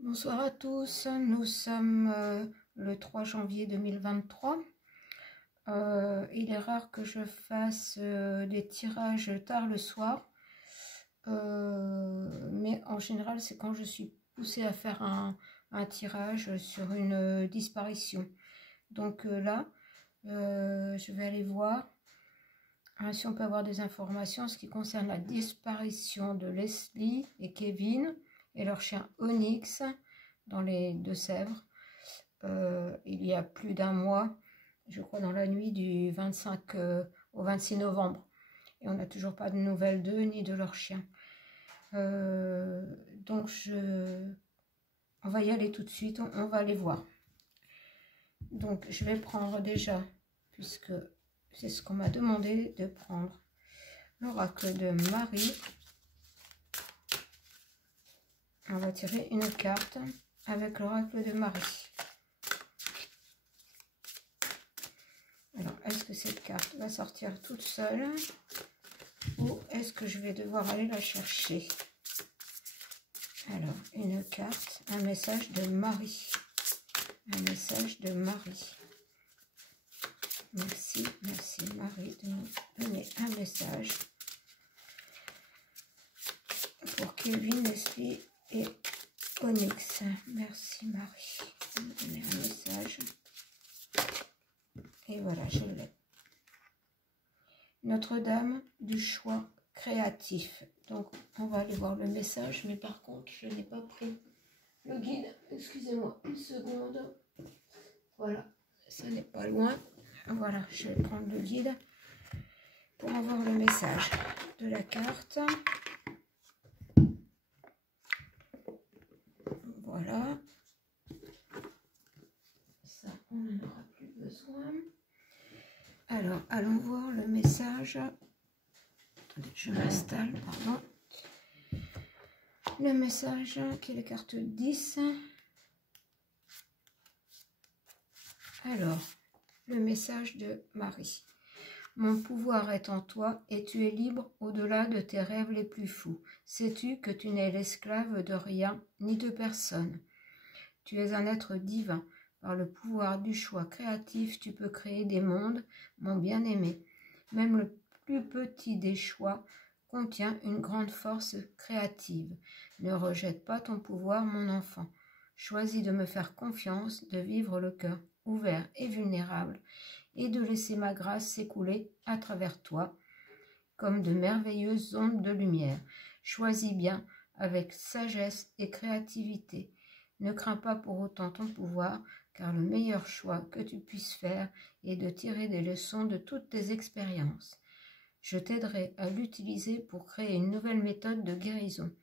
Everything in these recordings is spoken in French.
Bonsoir à tous, nous sommes le 3 janvier 2023. Il est rare que je fasse des tirages tard le soir, mais en général c'est quand je suis poussée à faire un tirage sur une disparition. Donc là, je vais aller voir si on peut avoir des informations en ce qui concerne la disparition de Leslie et Kevin et leur chien Onyx dans les Deux-Sèvres. Il y a plus d'un mois, je crois dans la nuit du 25 au 26 novembre. Et on n'a toujours pas de nouvelles d'eux ni de leur chien. Donc on va y aller tout de suite, on va aller voir. Donc je vais prendre déjà, puisque c'est ce qu'on m'a demandé, de prendre l'oracle de Marie. On va tirer une carte avec l'oracle de Marie. Alors, est-ce que cette carte va sortir toute seule ou est-ce que je vais devoir aller la chercher? Alors, une carte, un message de Marie. Un message de Marie. Merci, merci Marie de nous donner un message pour Kevin, Leslie et Onyx. Merci Marie de me donner un message. Et voilà, je l'ai. Notre-Dame du choix créatif. Donc, on va aller voir le message, mais par contre, je n'ai pas pris le guide. Excusez-moi une seconde. Voilà, ça n'est pas loin. Voilà, je vais prendre le guide pour avoir le message de la carte. Voilà. Ça, on n'en aura plus besoin. Alors, allons voir le message. Attendez, je m'installe, pardon. Le message qui est la carte 10. Alors, le message de Marie. Mon pouvoir est en toi et tu es libre au-delà de tes rêves les plus fous. Sais-tu que tu n'es l'esclave de rien ni de personne? Tu es un être divin. Par le pouvoir du choix créatif, tu peux créer des mondes, mon bien-aimé. Même le plus petit des choix contient une grande force créative. Ne rejette pas ton pouvoir, mon enfant. Choisis de me faire confiance, de vivre le cœur ouvert et vulnérable, et de laisser ma grâce s'écouler à travers toi, comme de merveilleuses ondes de lumière. Choisis bien avec sagesse et créativité. Ne crains pas pour autant ton pouvoir, car le meilleur choix que tu puisses faire est de tirer des leçons de toutes tes expériences. Je t'aiderai à l'utiliser pour créer une nouvelle méthode de guérison.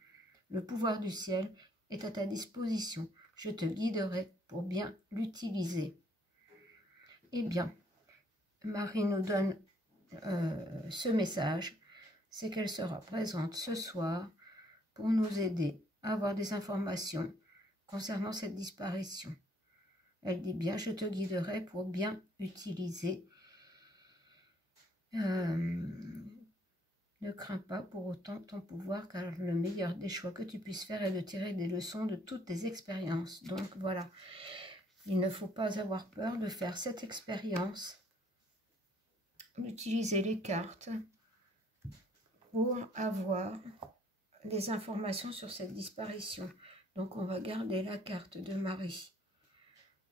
Le pouvoir du ciel est à ta disposition. Je te guiderai pour bien l'utiliser. Eh bien, Marie nous donne ce message, c'est qu'elle sera présente ce soir pour nous aider à avoir des informations concernant cette disparition. Elle dit bien, je te guiderai pour bien utiliser. Ne crains pas pour autant ton pouvoir, car le meilleur des choix que tu puisses faire est de tirer des leçons de toutes tes expériences. Donc voilà, il ne faut pas avoir peur de faire cette expérience, d'utiliser les cartes pour avoir des informations sur cette disparition. Donc on va garder la carte de Marie.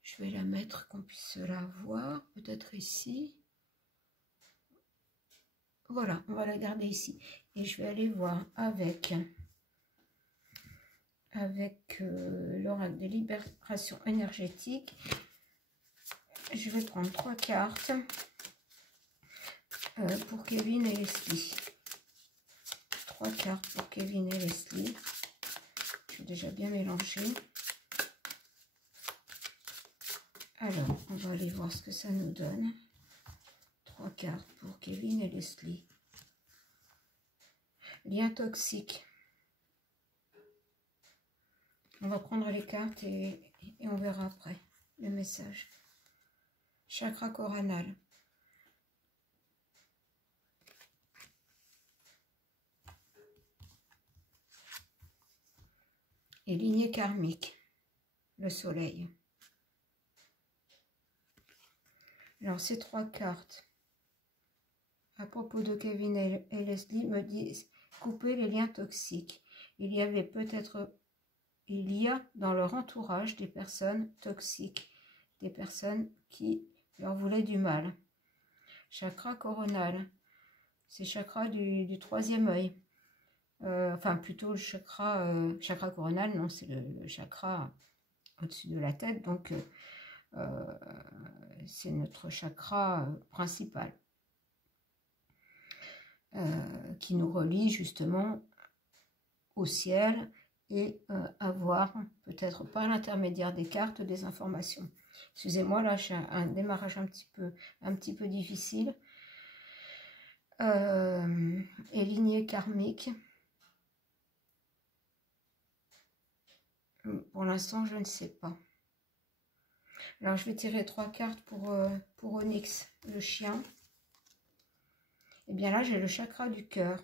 Je vais la mettre qu'on puisse la voir, peut-être ici. Voilà, on va la garder ici. Et je vais aller voir avec l'oracle de libération énergétique. Je vais prendre 3 cartes pour Kevin et Leslie. 3 cartes pour Kevin et Leslie. Je vais déjà bien mélanger. Alors, on va aller voir ce que ça nous donne. 3 cartes pour Kevin et Leslie. Lien toxique. On va prendre les cartes et on verra après le message. Chakra coronal. Et lignée karmique. le soleil. Alors, ces 3 cartes, à propos de Kevin et Leslie, me disent couper les liens toxiques. Il y a dans leur entourage des personnes toxiques, des personnes qui leur voulaient du mal. Chakra coronal, c'est chakra du 3e œil. Enfin, plutôt le chakra coronal, non, c'est le chakra au-dessus de la tête, donc c'est notre chakra principal qui nous relie justement au ciel et avoir peut-être par l'intermédiaire des cartes des informations. Excusez-moi, là j'ai un démarrage un petit peu difficile. Et lignée karmique. Pour l'instant, je ne sais pas. Alors, je vais tirer 3 cartes pour Onyx, le chien. Et bien là, j'ai le chakra du cœur.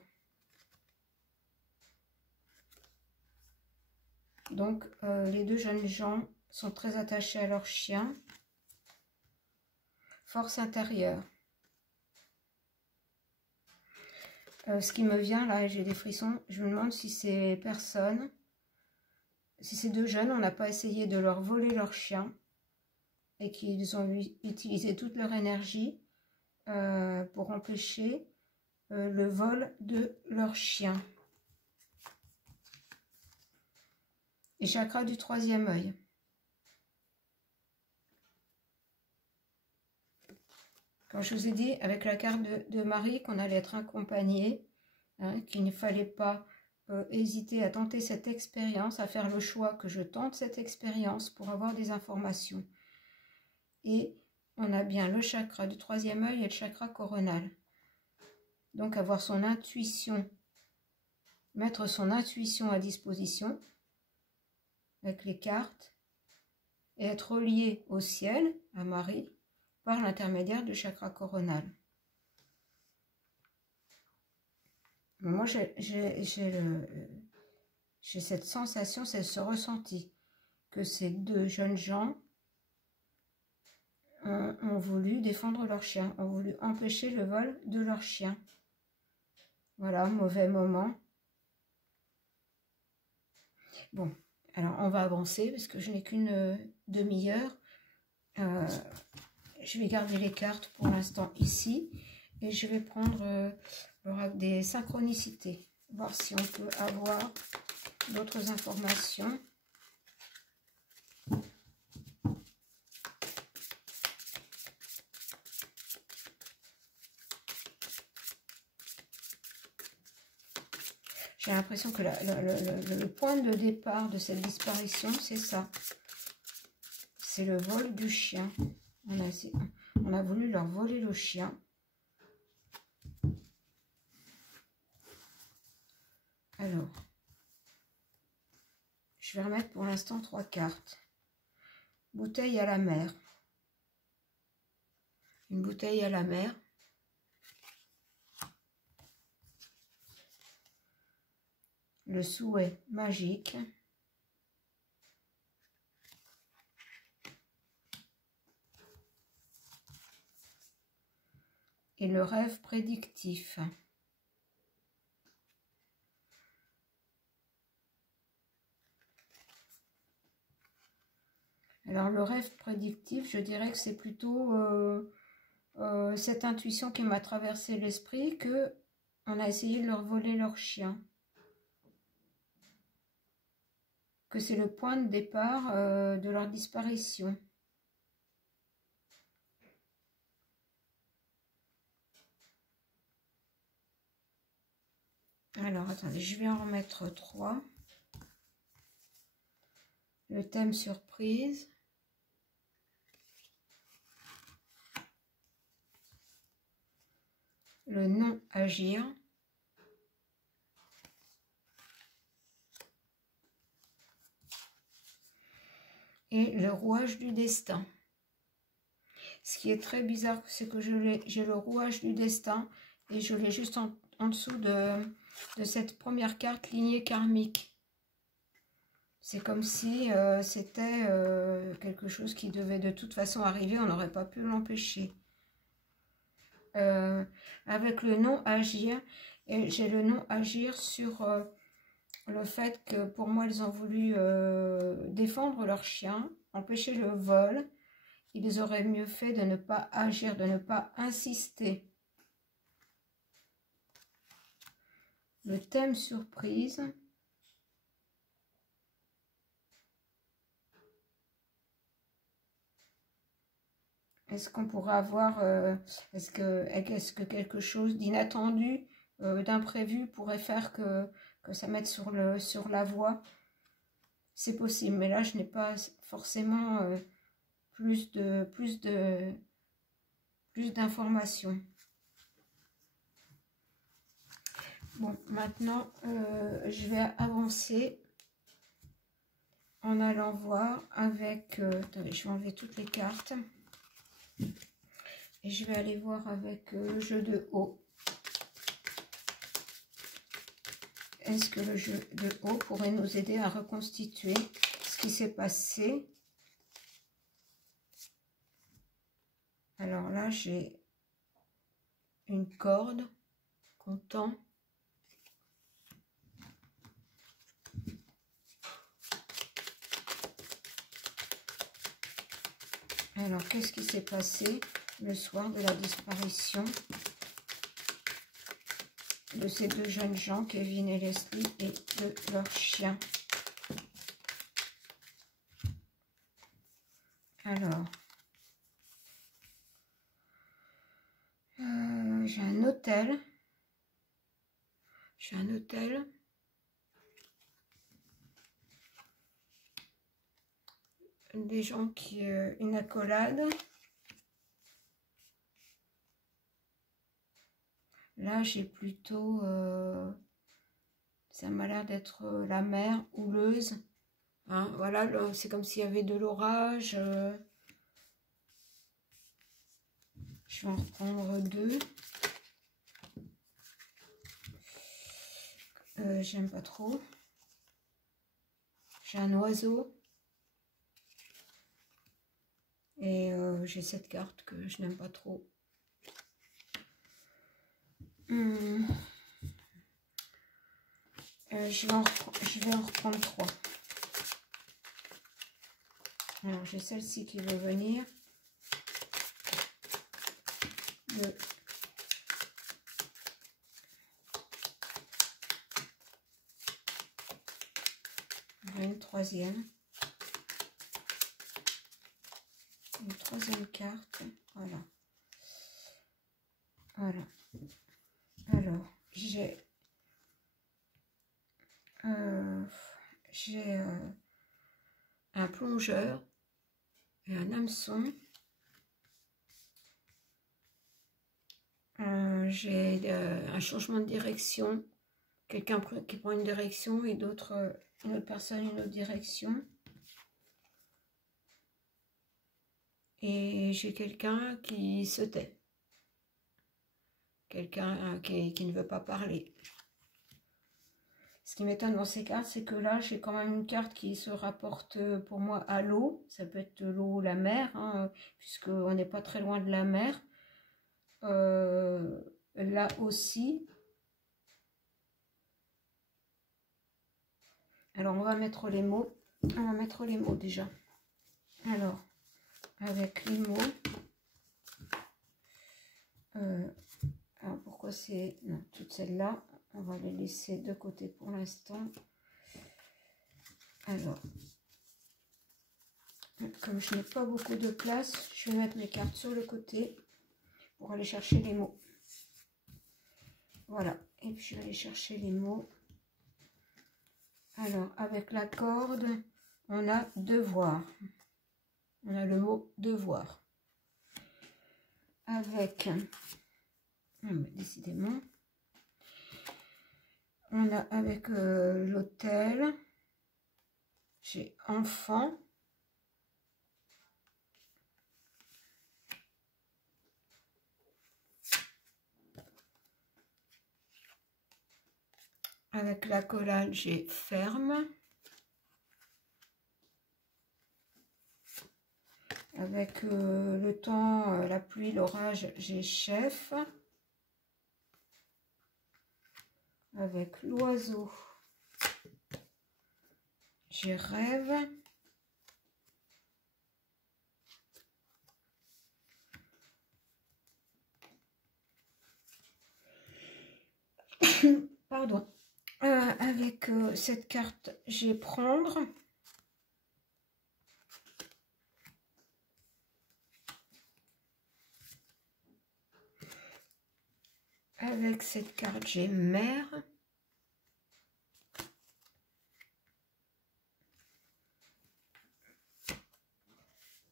Donc, les 2 jeunes gens sont très attachés à leur chien. Force intérieure. Ce qui me vient, là, j'ai des frissons, je me demande si ces personnes, si ces 2 jeunes, on n'a pas essayé de leur voler leur chien et qu'ils ont utilisé toute leur énergie pour empêcher le vol de leur chien. Et chakra du 3e œil. Quand je vous ai dit avec la carte de Marie qu'on allait être accompagné, hein, qu'il ne fallait pas hésiter à tenter cette expérience, à faire le choix que je tente cette expérience pour avoir des informations. Et on a bien le chakra du 3e œil et le chakra coronal. Donc avoir son intuition, mettre son intuition à disposition avec les cartes et être relié au ciel, à Marie, par l'intermédiaire du chakra coronal. Moi, j'ai cette sensation, c'est ce ressenti que ces 2 jeunes gens ont voulu défendre leur chien, ont voulu empêcher le vol de leur chien. Voilà, mauvais moment. Bon, alors on va avancer parce que je n'ai qu'une demi-heure. Je vais garder les cartes pour l'instant ici et je vais prendre des synchronicités, voir si on peut avoir d'autres informations. J'ai l'impression que le point de départ de cette disparition, c'est ça. C'est le vol du chien. On a voulu leur voler le chien. Alors, je vais remettre pour l'instant 3 cartes. Bouteille à la mer. Une bouteille à la mer. Le souhait magique. Et le rêve prédictif. Alors le rêve prédictif, je dirais que c'est plutôt cette intuition qui m'a traversé l'esprit que on a essayé de leur voler leur chien. Que c'est le point de départ de leur disparition. Alors, attendez, je vais en remettre 3. Le thème surprise. Le non-agir. Et le rouage du destin. Ce qui est très bizarre, c'est que j'ai le rouage du destin et je l'ai juste en dessous de cette première carte lignée karmique. C'est comme si c'était quelque chose qui devait de toute façon arriver, on n'aurait pas pu l'empêcher. Avec le non agir, et j'ai le non agir sur le fait que pour moi ils ont voulu défendre leur chien, empêcher le vol. Ils auraient mieux fait de ne pas agir, de ne pas insister. Le thème surprise. Est-ce qu'on pourra avoir, est-ce que quelque chose d'inattendu, d'imprévu pourrait faire que ça mette sur la voie? C'est possible, mais là je n'ai pas forcément plus d'informations. Bon, maintenant je vais avancer en allant voir avec... attendez, je vais enlever toutes les cartes. Et je vais aller voir avec le jeu de haut. Est-ce que le jeu de haut pourrait nous aider à reconstituer ce qui s'est passé? Alors là, j'ai une corde qu'on tend. Alors, qu'est-ce qui s'est passé le soir de la disparition de ces deux jeunes gens, Kevin et Leslie, et de leur chien? Alors, j'ai un hôtel. J'ai un hôtel. Des gens qui... une accolade. Là, j'ai plutôt... ça m'a l'air d'être la mer houleuse. Hein, voilà, c'est comme s'il y avait de l'orage. Je vais en reprendre deux. J'aime pas trop. J'ai un oiseau. Et j'ai cette carte que je n'aime pas trop. Je vais en reprendre trois. Alors, j'ai celle-ci qui veut venir. Une troisième. Une troisième carte. Voilà. Voilà. Alors, j'ai un plongeur et un hameçon. J'ai un changement de direction. Quelqu'un qui prend une direction et une autre personne une autre direction. Et j'ai quelqu'un qui se tait. Quelqu'un qui ne veut pas parler. Ce qui m'étonne dans ces cartes, c'est que là, j'ai quand même une carte qui se rapporte pour moi à l'eau. Ça peut être l'eau ou la mer, hein, puisqu'on n'est pas très loin de la mer. Là aussi. Alors, on va mettre les mots. On va mettre les mots déjà. Alors, avec les mots. Alors, pourquoi c'est... Non, toutes celles-là. On va les laisser de côté pour l'instant. Alors, comme je n'ai pas beaucoup de place, je vais mettre mes cartes sur le côté pour aller chercher les mots. Voilà, et puis je vais aller chercher les mots. Alors, avec la corde, on a devoir. On a le mot devoir. Avec, décidément, on a avec l'hôtel, j'ai enfant. Avec l'accolade, j'ai ferme. Avec le temps, la pluie, l'orage, j'ai chef. Avec l'oiseau, j'ai rêve. Pardon. Avec cette carte, j'ai prendre. Avec cette carte, j'ai mère.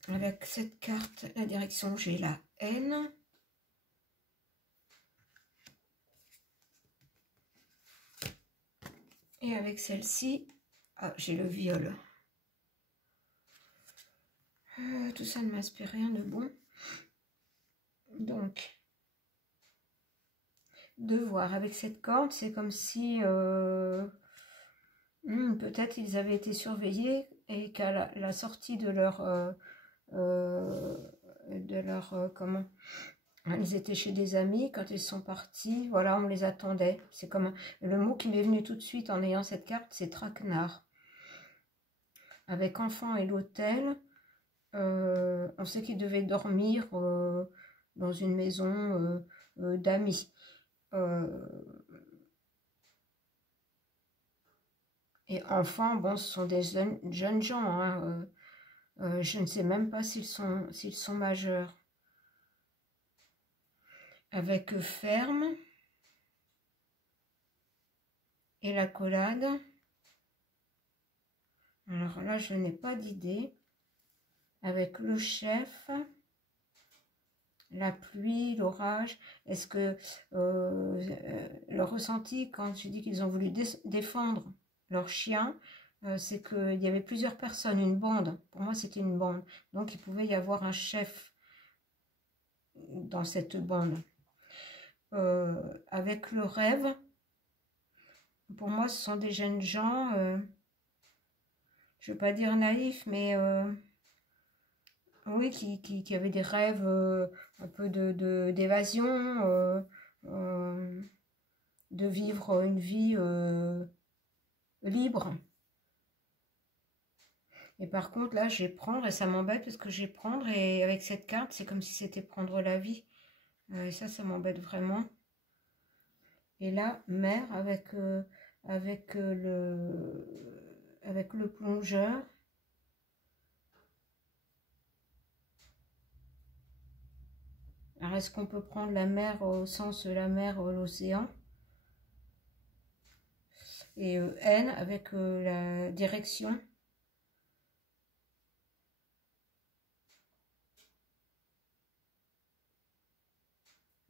Avec cette carte, la direction, j'ai la haine. Et avec celle-ci, j'ai le viol. Tout ça ne m'inspire rien de bon. Donc, devoir avec cette corde, c'est comme si peut-être ils avaient été surveillés et qu'à la sortie de leur comment, ils étaient chez des amis, quand ils sont partis, voilà, on les attendait. C'est comme le mot qui m'est venu tout de suite en ayant cette carte, c'est traquenard. Avec enfant et l'hôtel, on sait qu'ils devaient dormir dans une maison d'amis. Et enfants, bon, ce sont des jeunes gens, hein, je ne sais même pas s'ils sont majeurs. Avec ferme et la collade. Alors là, je n'ai pas d'idée. Avec le chef, la pluie, l'orage. Est-ce que le ressenti quand j'ai dit qu'ils ont voulu défendre leur chien, c'est qu'il y avait plusieurs personnes, une bande. Pour moi, c'était une bande. Donc, il pouvait y avoir un chef dans cette bande. Avec le rêve, pour moi, ce sont des jeunes gens, je ne veux pas dire naïfs, mais oui, qui avaient des rêves un peu d'évasion, de vivre une vie libre. Et par contre, là, je vais prendre, et ça m'embête parce que je vais prendre, et avec cette carte, c'est comme si c'était prendre la vie. Et ça m'embête vraiment. Et là, mère avec le plongeur. Alors, est-ce qu'on peut prendre la mer au sens de la mer, l'océan? Et N avec la direction.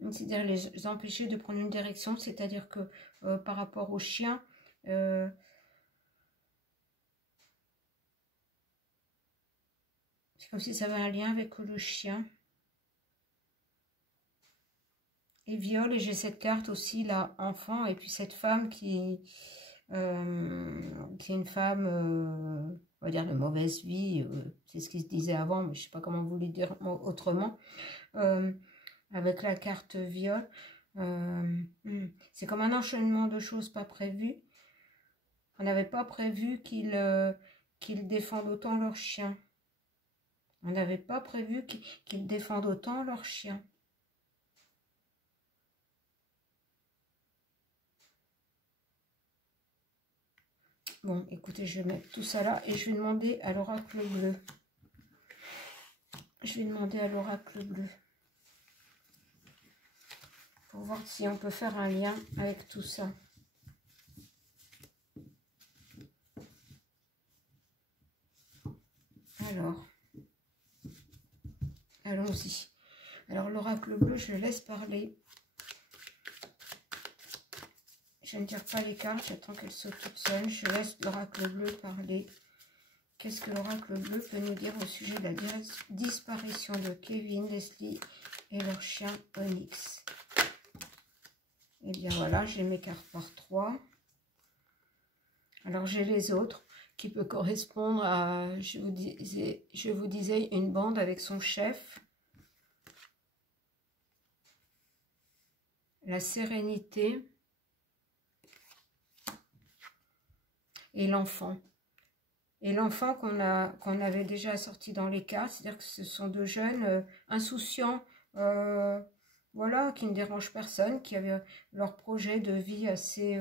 C'est-à-dire les empêcher de prendre une direction, c'est-à-dire que par rapport au chien, c'est comme si ça avait un lien avec le chien. Et viol, et j'ai cette carte aussi, là, enfant, et puis cette femme qui est une femme, on va dire, de mauvaise vie, c'est ce qui se disait avant, mais je ne sais pas comment vous le dire autrement, avec la carte viol. C'est comme un enchaînement de choses pas prévues. On n'avait pas prévu qu'ils défendent autant leur chien. On n'avait pas prévu qu'ils défendent autant leur chien. Bon, écoutez, je vais mettre tout ça là et je vais demander à l'oracle bleu. Je vais demander à l'oracle bleu. Pour voir si on peut faire un lien avec tout ça. Alors, allons-y. Alors, l'oracle bleu, je le laisse parler. Je ne tire pas les cartes, j'attends qu'elles sautent toutes seules. Je laisse l'oracle bleu parler. Qu'est-ce que l'oracle bleu peut nous dire au sujet de la disparition de Kevin, Leslie et leur chien Onyx? Eh bien voilà, j'ai mes cartes par 3. Alors j'ai les autres. qui peut correspondre à, je vous disais, une bande avec son chef. La sérénité et l'enfant. Et l'enfant qu'on avait déjà sorti dans les cartes, c'est-à-dire que ce sont deux jeunes insouciants, voilà, qui ne dérangent personne, qui avaient leur projet de vie assez,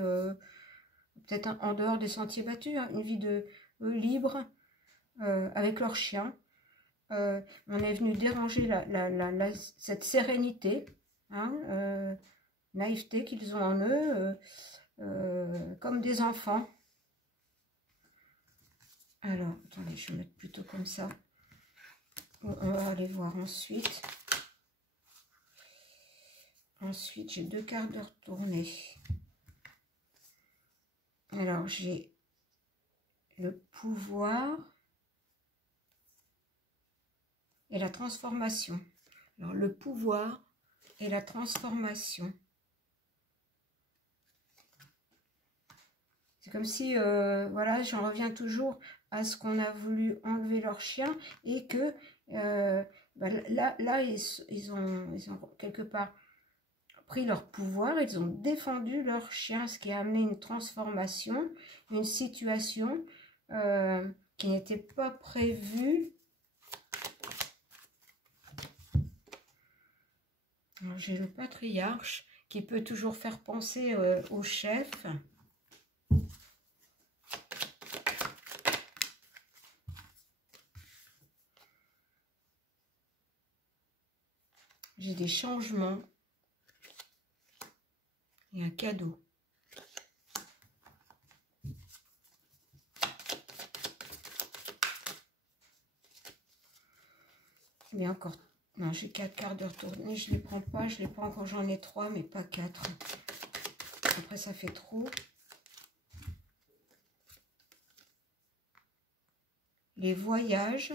peut-être en dehors des sentiers battus, hein, une vie libre, avec leur chien. On est venu déranger cette sérénité, hein, naïveté qu'ils ont en eux, comme des enfants. Alors, attendez, je vais mettre plutôt comme ça. On va aller voir ensuite. Ensuite, j'ai 2 cartes de retourner. Alors, j'ai le pouvoir et la transformation. Alors, le pouvoir et la transformation. C'est comme si, voilà, j'en reviens toujours à ce qu'on a voulu enlever leur chien et que là ils ont quelque part pris leur pouvoir, ils ont défendu leur chien, ce qui a amené une transformation, une situation qui n'était pas prévue. J'ai le patriarche qui peut toujours faire penser au chef. J'ai des changements et un cadeau. Mais encore, non, j'ai 4 cartes de retourner, je ne les prends pas, je les prends quand j'en ai 3, mais pas 4. Après, ça fait trop. Les voyages.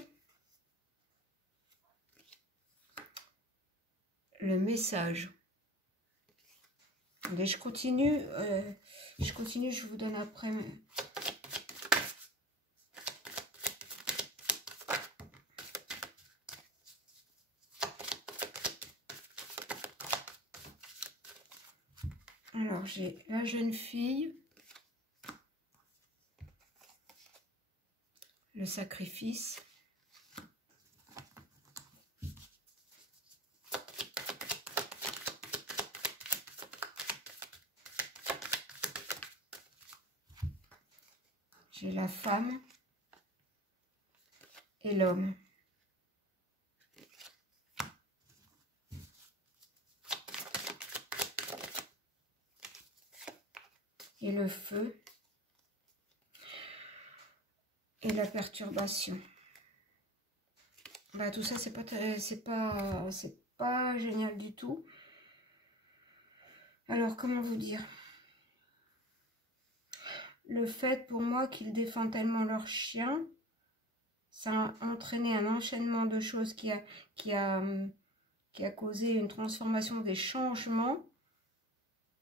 Le message. Allez, je continue, je vous donne après. Alors, j'ai la jeune fille, le sacrifice, j'ai la femme et l'homme. Et le feu et la perturbation. Bah, tout ça, c'est pas génial du tout. Alors, comment vous dire? Le fait pour moi qu'ils défendent tellement leur chien, ça a entraîné un enchaînement de choses qui a causé une transformation, des changements.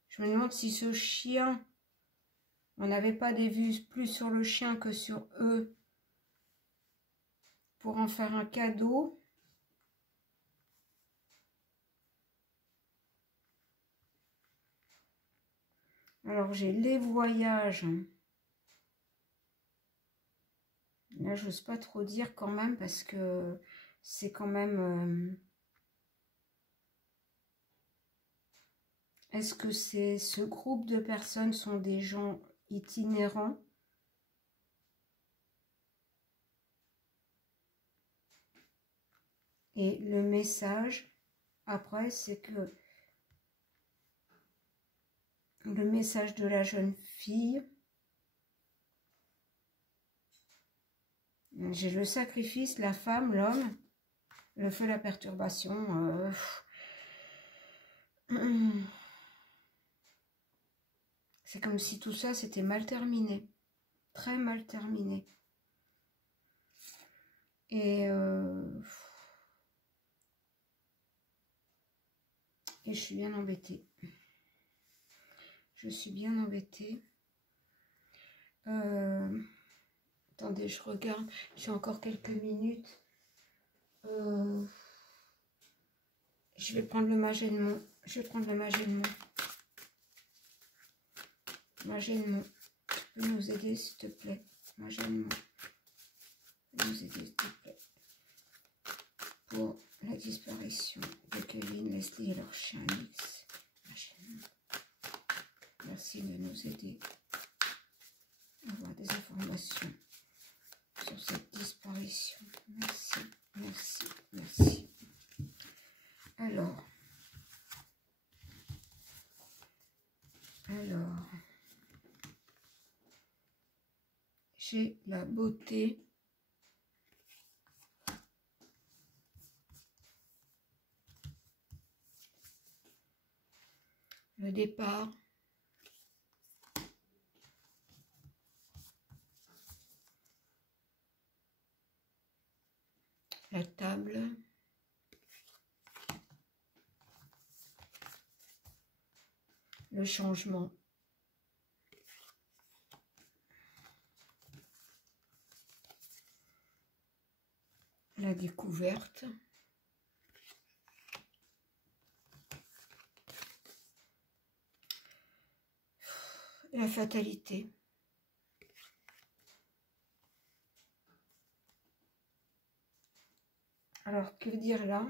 Je me demande si ce chien, on n'avait pas des vues plus sur le chien que sur eux pour en faire un cadeau. Alors j'ai les voyages. Là, je n'ose pas trop dire quand même parce que c'est quand même... Est-ce que ce groupe de personnes sont des gens itinérants? Et le message, après, c'est que le message de la jeune fille, j'ai le sacrifice, la femme, l'homme, le feu, la perturbation. C'est comme si tout ça, c'était mal terminé. Très mal terminé. Et je suis bien embêtée. Je suis bien embêtée. Attendez, je regarde. J'ai encore quelques minutes. Je vais prendre le Magénemon. Je vais prendre le Magénemon. Magénemon, tu peux nous aider, s'il te plaît. Magénemon, nous aider, s'il te plaît. Pour la disparition de Kevin, Leslie et leur chien Nix. Magénemon. Merci de nous aider à avoir des informations sur cette disparition. Merci, merci, merci. Alors, j'ai la beauté, le départ, la table, le changement, la découverte, la fatalité. Alors, que dire là?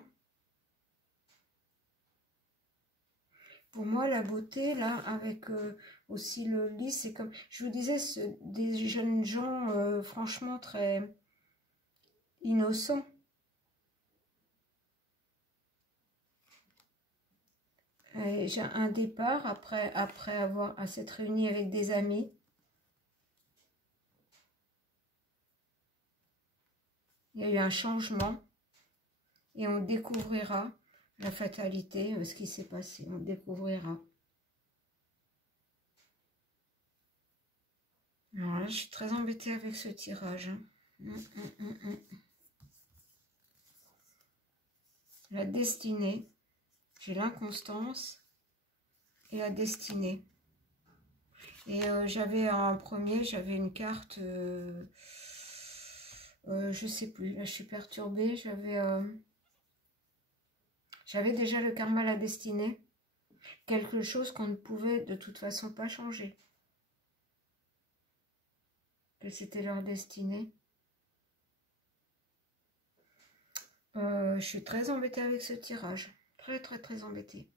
Pour moi, la beauté, là, avec aussi le lit, c'est comme... Je vous disais, des jeunes gens, franchement, très innocents. J'ai un départ après avoir à s'être réunie avec des amis. Il y a eu un changement et on découvrira la fatalité, ce qui s'est passé. On découvrira. Alors là, je suis très embêtée avec ce tirage. Hein. La destinée. J'ai l'inconstance et la destinée. Et j'avais en premier, j'avais une carte, je sais plus, là je suis perturbée, j'avais déjà le karma, la destinée, quelque chose qu'on ne pouvait de toute façon pas changer, que c'était leur destinée. Je suis très embêtée avec ce tirage, très embêtée.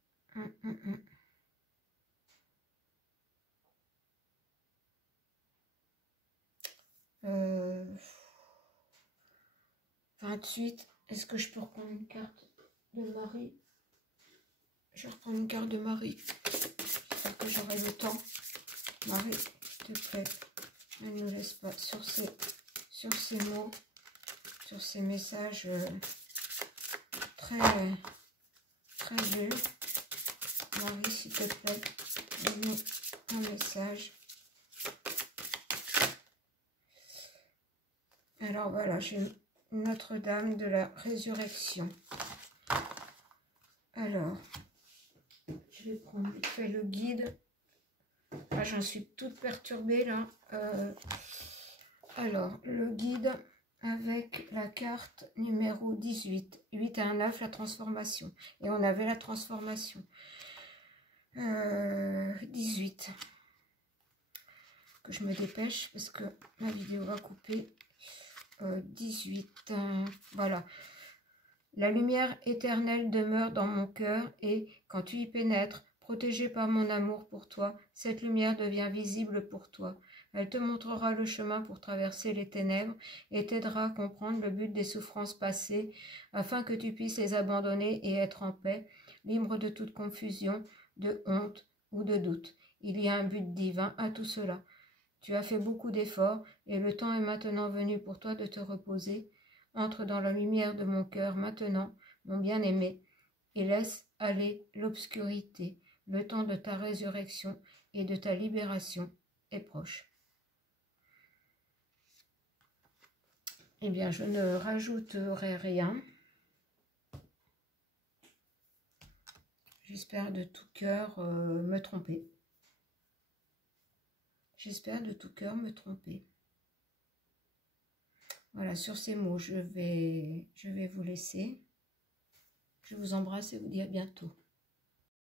28, est-ce que je peux reprendre une carte de Marie? Je vais reprendre une carte de Marie. J'espère que j'aurai le temps. Marie, s'il te plaît, ne nous laisse pas sur ces mots, sur ces messages très vus. Marie, s'il te plaît, donne-nous un message. Alors voilà, j'ai Notre-Dame de la Résurrection. Alors, je vais prendre vite fait le guide. Ah, j'en suis toute perturbée là. Alors, le guide avec la carte numéro 18. 8 à 9, la transformation. Et on avait la transformation. 18. Que je me dépêche parce que la vidéo va couper. 18. Voilà. La lumière éternelle demeure dans mon cœur et, quand tu y pénètres, protégé par mon amour pour toi, cette lumière devient visible pour toi. Elle te montrera le chemin pour traverser les ténèbres et t'aidera à comprendre le but des souffrances passées, afin que tu puisses les abandonner et être en paix, libre de toute confusion, de honte ou de doute. Il y a un but divin à tout cela. Tu as fait beaucoup d'efforts et le temps est maintenant venu pour toi de te reposer. Entre dans la lumière de mon cœur maintenant, mon bien-aimé, et laisse aller l'obscurité. Le temps de ta résurrection et de ta libération est proche. Eh bien, je ne rajouterai rien. J'espère de tout cœur me tromper. J'espère de tout cœur me tromper. Voilà, sur ces mots, je vais vous laisser. Je vous embrasse et vous dis à bientôt.